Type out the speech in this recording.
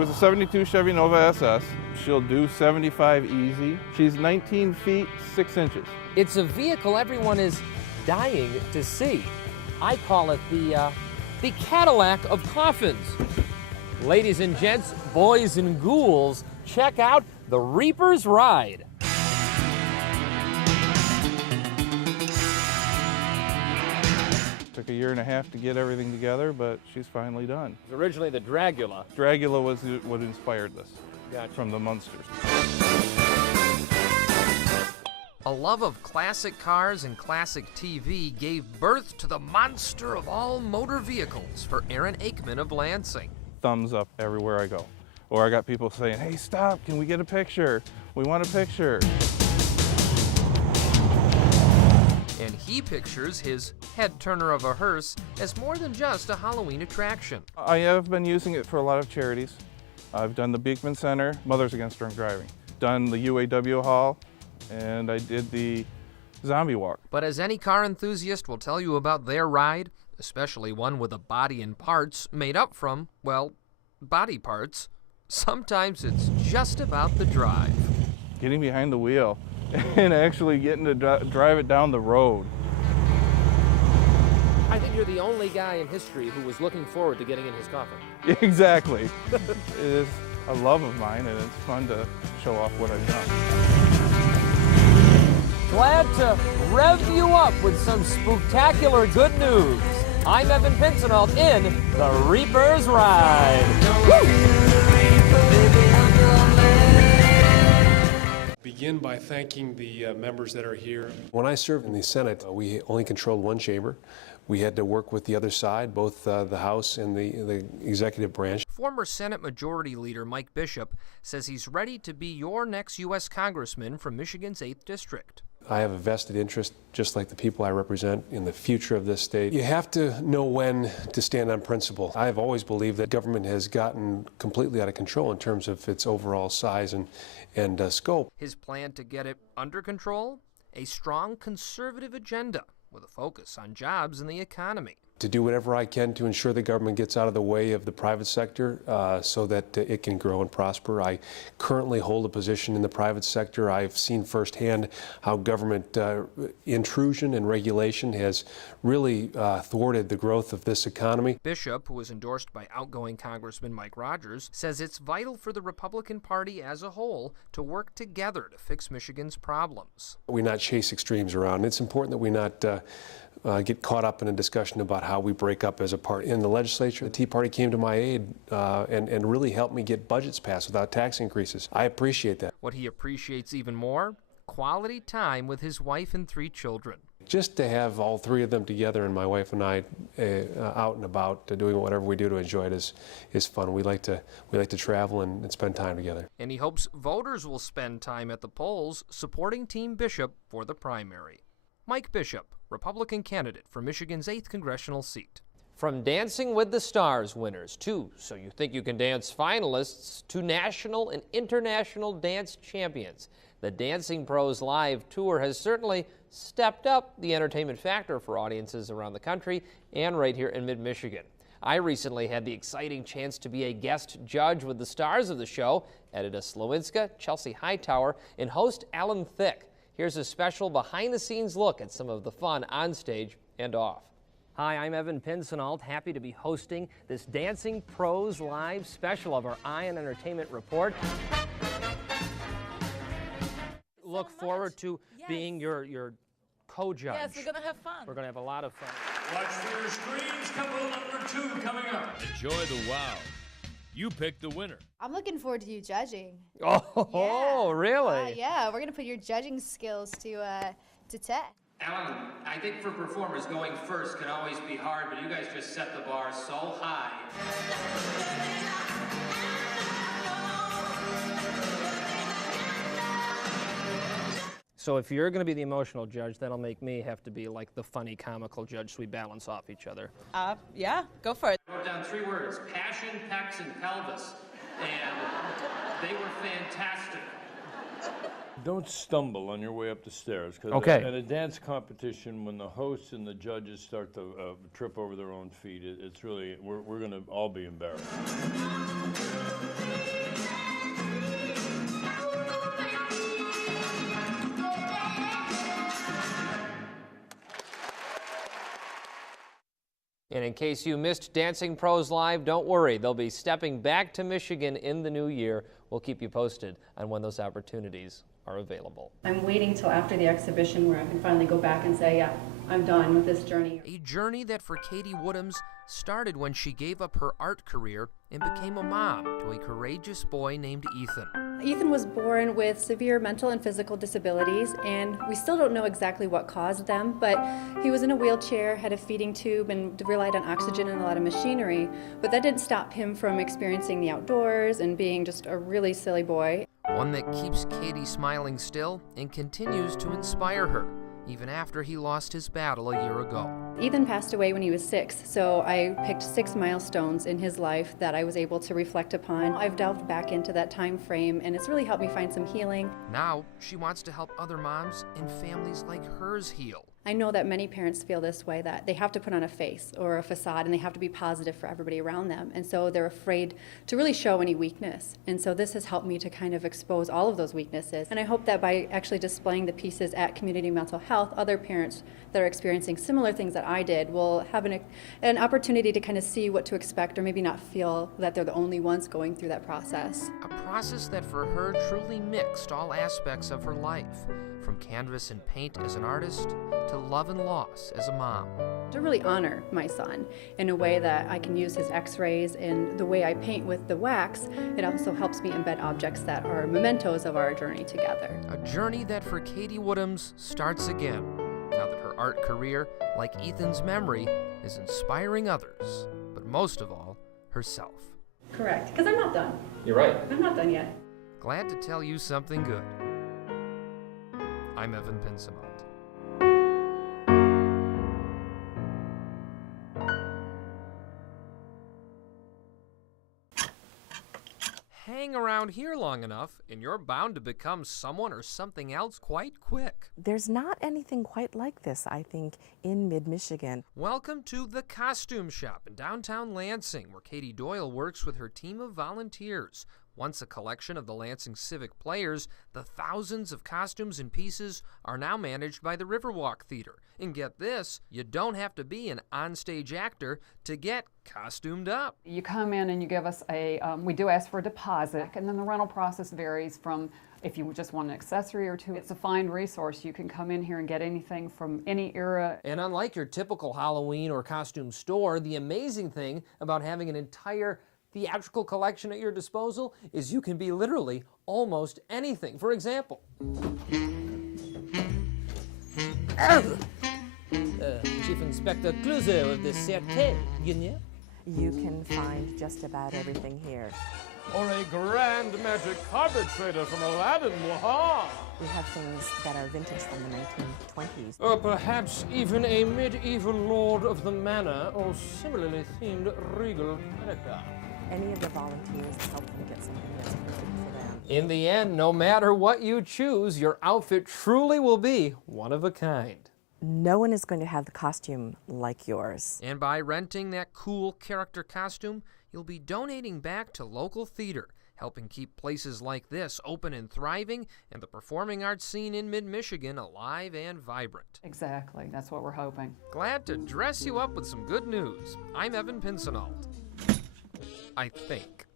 was a 72 Chevy Nova SS. She'll do 75 easy. She's 19 feet, 6 inches. It's a vehicle everyone is dying to see. I call it the Cadillac of coffins. Ladies and gents, boys and ghouls, check out the Reaper's Ride. Took a year and a half to get everything together, but she's finally done. It was originally the Dragula. Dragula was what inspired this. Gotcha. From the Munsters. A love of classic cars and classic TV gave birth to the monster of all motor vehicles for Aaron Aikman of Lansing. Thumbs up everywhere I go. Or I got people saying, hey, stop, can we get a picture? We want a picture. And he pictures his head turner of a hearse as more than just a Halloween attraction. I have been using it for a lot of charities. I've done the Beekman Center, Mothers Against Drunk Driving, done the UAW Hall, and I did the Zombie Walk. But as any car enthusiast will tell you about their ride, especially one with a body and parts made up from, well, body parts, sometimes it's just about the drive. Getting behind the wheel and actually getting to drive it down the road. I think you're the only guy in history who was looking forward to getting in his coffin. Exactly. It is a love of mine, and it's fun to show off what I've done. Glad to rev you up with some spooktacular good news. I'm Evan Pincinalt in the Reaper's Ride. Begin by thanking the members that are here. When I served in the Senate, we only controlled one chamber. We had to work with the other side, both the House and the executive branch. Former Senate Majority Leader Mike Bishop says he's ready to be your next U.S. Congressman from Michigan's 8th District. I have a vested interest, just like the people I represent, in the future of this state. You have to know when to stand on principle. I have always believed that government has gotten completely out of control in terms of its overall size and scope. His plan to get it under control? A strong conservative agenda with a focus on jobs and the economy. To do whatever I can to ensure the government gets out of the way of the private sector so that it can grow and prosper. I currently hold a position in the private sector. I've seen firsthand how government intrusion and regulation has really thwarted the growth of this economy. Bishop, who was endorsed by outgoing Congressman Mike Rogers, says it's vital for the Republican Party as a whole to work together to fix Michigan's problems. We not chase extremes around. It's important that we not get caught up in a discussion about how we break up as a party. In the legislature, the Tea Party came to my aid and really helped me get budgets passed without tax increases. I appreciate that. What he appreciates even more? Quality time with his wife and 3 children. Just to have all 3 of them together and my wife and I out and about doing whatever we do to enjoy it is fun. We like to travel and spend time together. And he hopes voters will spend time at the polls supporting Team Bishop for the primary. Mike Bishop, Republican candidate for Michigan's 8th congressional seat. From Dancing with the Stars winners to So You Think You Can Dance finalists to national and international dance champions, the Dancing Pros Live Tour has certainly stepped up the entertainment factor for audiences around the country and right here in mid-Michigan. I recently had the exciting chance to be a guest judge with the stars of the show, Edita Slowinska, Chelsea Hightower, and host Alan Thicke. Here's a special behind-the-scenes look at some of the fun on stage and off. Hi, I'm Evan Pincinalt, happy to be hosting this Dancing Pros Live special of our Ion Entertainment Report. Look forward to being your co-judge. Yes, we're going to have fun. We're going to have a lot of fun. Watch for your screens, couple number 2 coming up. Enjoy the wow. You picked the winner. I'm looking forward to you judging. Oh, really? Yeah, we're gonna put your judging skills to test. Alan, I think for performers, going first can always be hard, but you guys just set the bar so high. So if you're going to be the emotional judge, that'll make me have to be like the funny, comical judge so we balance off each other. Yeah, go for it. I wrote down 3 words, passion, pecs, and pelvis, and they were fantastic. Don't stumble on your way up the stairs. 'Cause Okay. at a dance competition, when the hosts and the judges start to trip over their own feet, it's really, we're going to all be embarrassed. And in case you missed Dancing Pros Live, don't worry. They'll be stepping back to Michigan in the new year. We'll keep you posted on when those opportunities are available. I'm waiting till after the exhibition where I can finally go back and say, yeah, I'm done with this journey. A journey that for Katie Woodhams started when she gave up her art career and became a mom to a courageous boy named Ethan. Ethan was born with severe mental and physical disabilities, and we still don't know exactly what caused them, but he was in a wheelchair, had a feeding tube, and relied on oxygen and a lot of machinery. But that didn't stop him from experiencing the outdoors and being just a really silly boy. One that keeps Katie smiling still and continues to inspire her, even after he lost his battle a year ago. Ethan passed away when he was 6, so I picked 6 milestones in his life that I was able to reflect upon. I've delved back into that time frame, and it's really helped me find some healing. Now, she wants to help other moms and families like hers heal. I know that many parents feel this way, that they have to put on a face or a facade and they have to be positive for everybody around them. And so they're afraid to really show any weakness. And so this has helped me to kind of expose all of those weaknesses. And I hope that by actually displaying the pieces at Community Mental Health, other parents that are experiencing similar things that I did will have an opportunity to kind of see what to expect, or maybe not feel that they're the only ones going through that process. A process that for her truly mixed all aspects of her life, from canvas and paint as an artist to love and loss as a mom. To really honor my son in a way that I can use his x-rays, and the way I paint with the wax, it also helps me embed objects that are mementos of our journey together. A journey that for Katie Woodhams starts again, now that her art career, like Ethan's memory, is inspiring others, but most of all, herself. Correct, because I'm not done. You're right. I'm not done yet. Glad to tell you something good. I'm Evan Pincinalt. Hang around here long enough, and you're bound to become someone or something else quite quick. There's not anything quite like this, I think, in mid-Michigan. Welcome to The Costume Shop in downtown Lansing, where Katie Doyle works with her team of volunteers. Once a collection of the Lansing Civic Players, the thousands of costumes and pieces are now managed by the Riverwalk Theater. And get this, you don't have to be an onstage actor to get costumed up. You come in and you give us we do ask for a deposit, and then the rental process varies from if you just want an accessory or two. It's a fine resource. You can come in here and get anything from any era. And unlike your typical Halloween or costume store, the amazing thing about having an entire theatrical collection at your disposal is you can be literally almost anything. For example, Chief Inspector Clouseau of the Sûreté, You can find just about everything here. Or a grand magic carpet trader from Aladdin, waha! We have things that are vintage from the 1920s. Or perhaps even a medieval lord of the manor or similarly themed regal character. Any of the volunteers help them get something that's perfect for them. In the end, no matter what you choose, your outfit truly will be one of a kind. No one is going to have the costume like yours. And by renting that cool character costume, you'll be donating back to local theater, helping keep places like this open and thriving, and the performing arts scene in mid-Michigan alive and vibrant. Exactly, that's what we're hoping. Glad to dress you up with some good news. I'm Evan Pincinalt. I think.